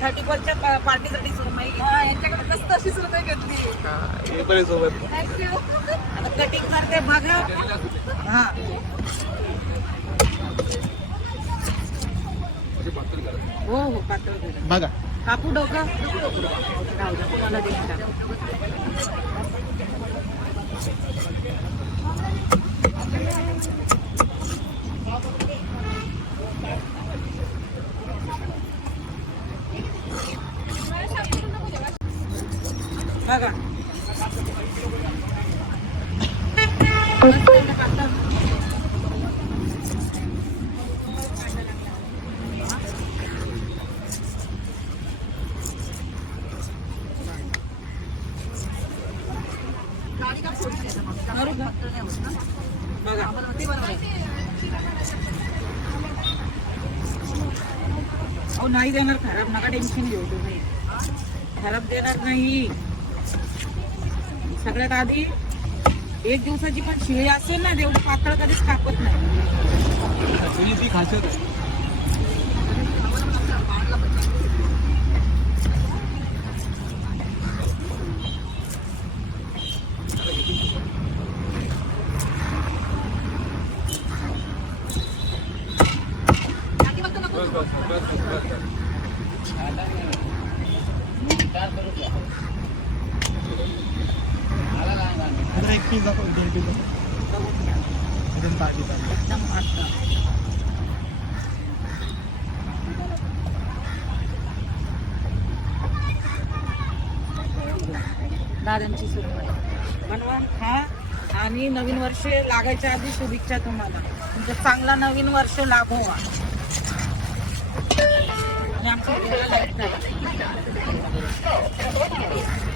31च्या पार्टीसाठी सुरमई. यांच्याकडे मस्त अशी सुरमई घेतली सोबत. थँक्यू. आता कटिंग करते बघा. हा हो हो पातळ करा. बघा कापू डोकं राहू द्या, तुम्हाला देऊन टाकू. बघा अहो नाही देणार खराब, नका टेन्शन घेऊ तुम्ही. खराब देणार नाही. सगळ्यात आधी 1 दिवसाची पण शिळी असेल ना, तेवढी पातळ कधीच कापत नाही. ती खासियत आहे. एक पीस दाखव, 2 पीस दाखव. एकदम ताजी ताजी. एकदम मस्त. दादांची सुरमई बनवा, खा आणि नवीन वर्ष लागायच्या आधी शुभेच्छा तुम्हाला. तुमचं चांगला नवीन वर्ष लाभो. आणि आमच्या व्हिडिओला लाईक करा.